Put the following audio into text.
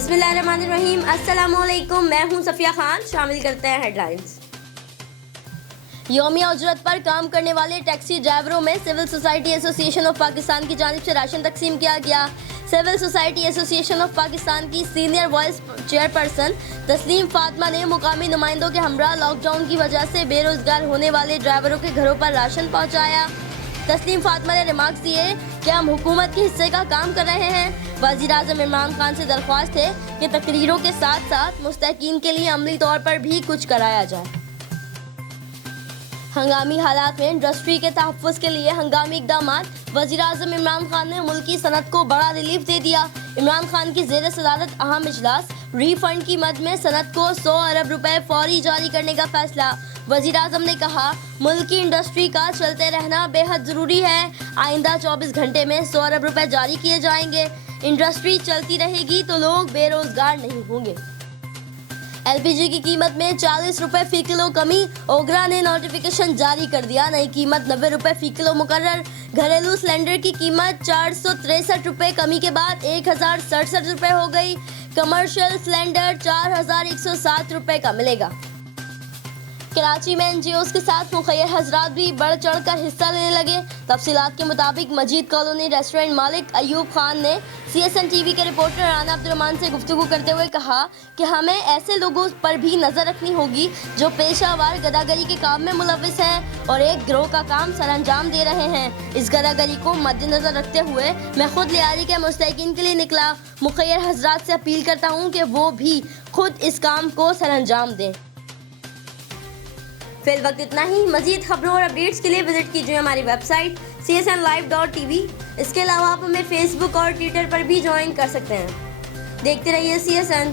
बिस्मिल्लाहिर्रहमानिर्रहीम। अस्सलामुअलैकुम, मैं हूं सफिया खान। शामिल करते हैं हेडलाइंस। यौमिया उजरत पर काम करने वाले टैक्सी ड्राइवरों में civil society association of Pakistan की जानिब से राशन तकसीम किया गया। Civil society association of Pakistan की सीनियर वाइस चेयरपर्सन तस्लीम फातिमा ने मुकामी नुमाइंदों के हमरा लॉकडाउन की वजह से बेरोजगार होने वाले ड्राइवरों के घरों पर राशन पहुँचाया। तस्लीम फातिमा ने रिमार्क्स दिए कि हम हुकूमत के हिस्से का काम कर रहे हैं। वज़ीर आज़म इमरान खान से दरख्वास्त है कि तकरीरों के साथ साथ मुस्तकीन के लिए अमली तौर पर भी कुछ कराया जाए। हंगामी हालात में इंडस्ट्री के तहफ़्फ़ुज़ के लिए हंगामी इक़दामात। वज़ीर आज़म इमरान खान ने मुल्की सनत को बड़ा रिलीफ दे दिया। इमरान खान की ज़ेर सदारत अहम इजलास। रीफंड की मद में सनत को 100 अरब रुपए फौरी जारी करने का फैसला। वज़ीर आज़म ने कहा, मुल्क की इंडस्ट्री का चलते रहना बेहद ज़रूरी है। आइंदा 24 घंटे में 100 अरब रुपए जारी किए जाएंगे। इंडस्ट्री चलती रहेगी तो लोग बेरोजगार नहीं होंगे। LPG की कीमत में 40 रुपए फ़ी किलो कमी। ओगरा ने नोटिफिकेशन जारी कर दिया। नई कीमत 90 रुपए फ़ी किलो मुकर्रर। घरेलू सिलेंडर की कीमत 463 रुपए कमी के बाद 1067 रुपए हो गई। कमर्शियल सिलेंडर 4107 रुपए का मिलेगा। कराची में NGOs के साथ मुखैर हजरात भी बढ़ चढ़ कर हिस्सा लेने लगे। तफसीलात के मुताबिक मजीद कॉलोनी रेस्टोरेंट मालिक अयूब खान ने CSN TV के रिपोर्टर राना अब्दुर्रहमान से गुफ्तगू करते हुए कहा कि हमें ऐसे लोगों पर भी नज़र रखनी होगी जो पेशावर गदागरी के काम में मुलविस हैं और एक गिरोह का काम सर अंजाम दे रहे हैं। इस गदागरी को मद्देनजर रखते हुए मैं खुद लियारी के मुस्तकीन के लिए निकला। मुखैर हजरात से अपील करता हूँ कि वो भी खुद इस काम को सर अंजाम दें। फिल वक्त इतना ही। मजीद खबरों और अपडेट्स के लिए विजिट कीजिए हमारी वेबसाइट csnlive.tv। इसके अलावा आप हमें फेसबुक और ट्विटर पर भी ज्वाइन कर सकते हैं। देखते रहिए CSN।